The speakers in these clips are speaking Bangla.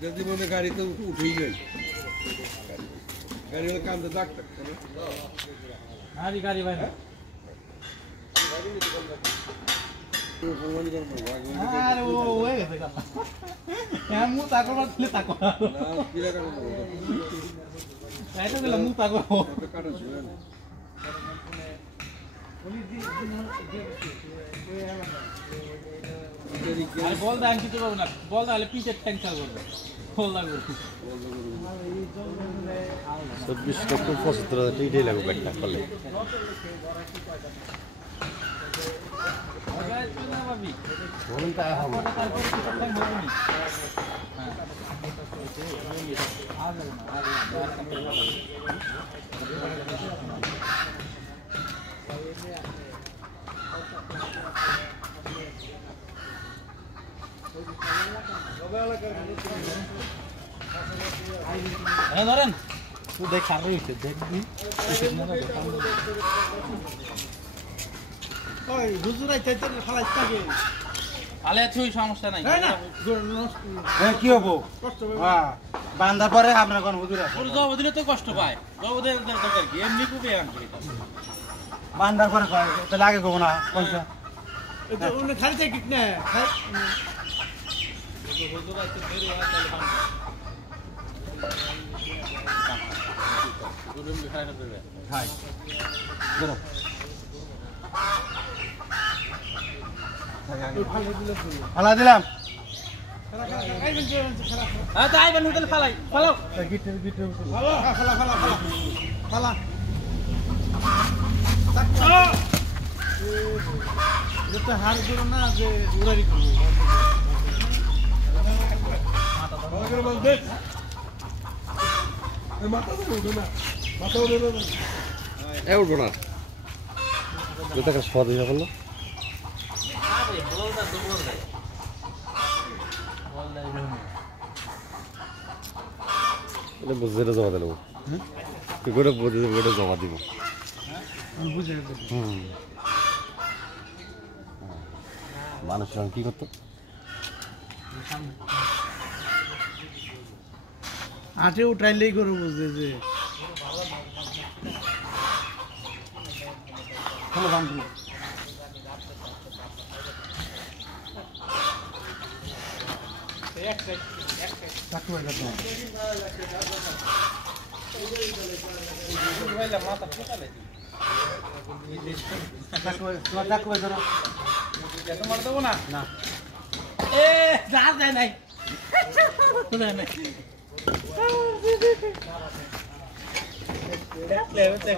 জীবনে গাড়িতে উঠেই নাই গাড়ি হলে কান্দে দাগ থাকতো না গাড়ি ভাই আরে ও ওই মু তাকো বলে তাকো না বিরা কাটো এটা গেল মু তাকো কাটো ছিল না আর বল দাম কিছু পাবো না বল তাহলে পিছে ট্যাঙ্কার করবে বল লাগবে 24 লক্ষ 75,000 টাকা লাগবে ব্যাগটা করলে বলুন তা হবে ধরেন তুই দেখ সার রয়েছে দেখবি সমস্যা নাই কি হবো বান্ধার পরে আপনার কোন হুজুর আছে জবদিনে তো কষ্ট পায় এমনি খুবই বান্ধার পরে তাহলে আগে কব না কোনটা খালি থেকে না ফালা দিলাম ফালাই ফালাও ফালা হার করো না যে উড়ারি উঠবো না একটা সদ হয়ে বললো বুঝতে জমা দিল কি করে বুঝে জমা দিব মানুষ কি করতো আটে উঠাইলেই করে বুঝতে যে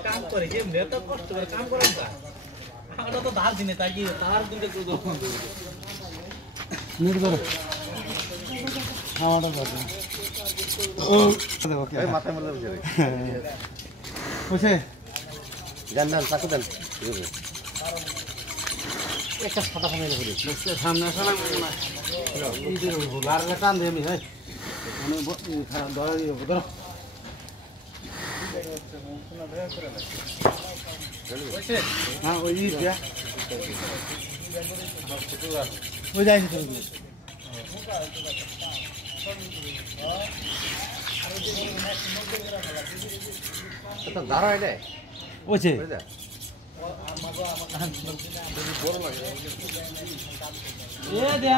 কাম করে কষ্ট করে কাম করেন তো ধার দিনে তাই কি তার দিনে নির্ভর মাথায় মধ্যে বুঝে জান দেন চাকু দেন একটা সাদা খামে করি সামনে আসা না টান দিয়ে আমি ধরা দিয়ে ধরো হ্যাঁ ওই ওই যাই দাঁড়া এটা ওছে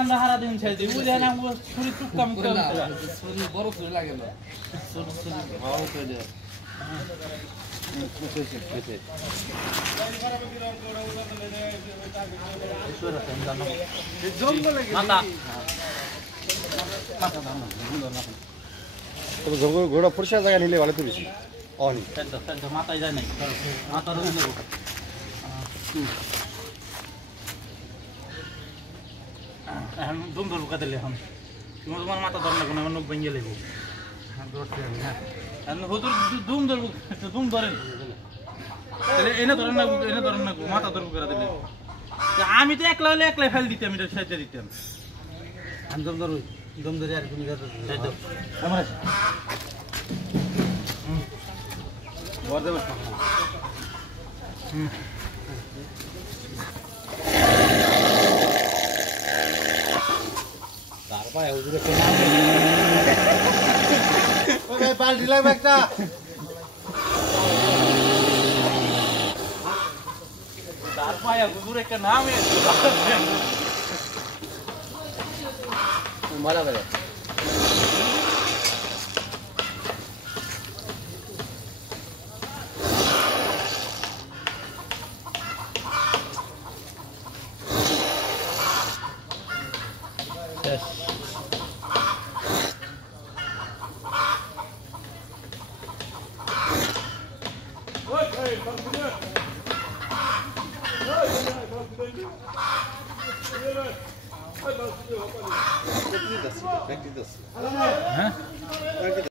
আমরা হারা দিন ছেড়ে দিই বুঝে না ছুরি টুকাম করে বড় ছুরি লাগে না জঙ্গল ঘোড়া পরিষ্কার জায়গা নিলে ভালো তো বেশি অন মাথায় যায় নাই মাথা এখন দুম ধরবো কাতে এখন তোমার মাথা ধর না কোনো আমার নখ ভেঙে লেবো হুজুর দুম ধরবো দুম ধরেন এনে ধরেন না মাথা ধরবো করে দিলে আমি তো একলা হলে একলাই ফেল দিতাম এটা সাহায্য দিতাম আমি দম ধরে আর তুমি আমার তারপর বালতি লাগবে একটা তার পায়া হুজুর একটা নাম মারা বেড়ে হ্যাঁ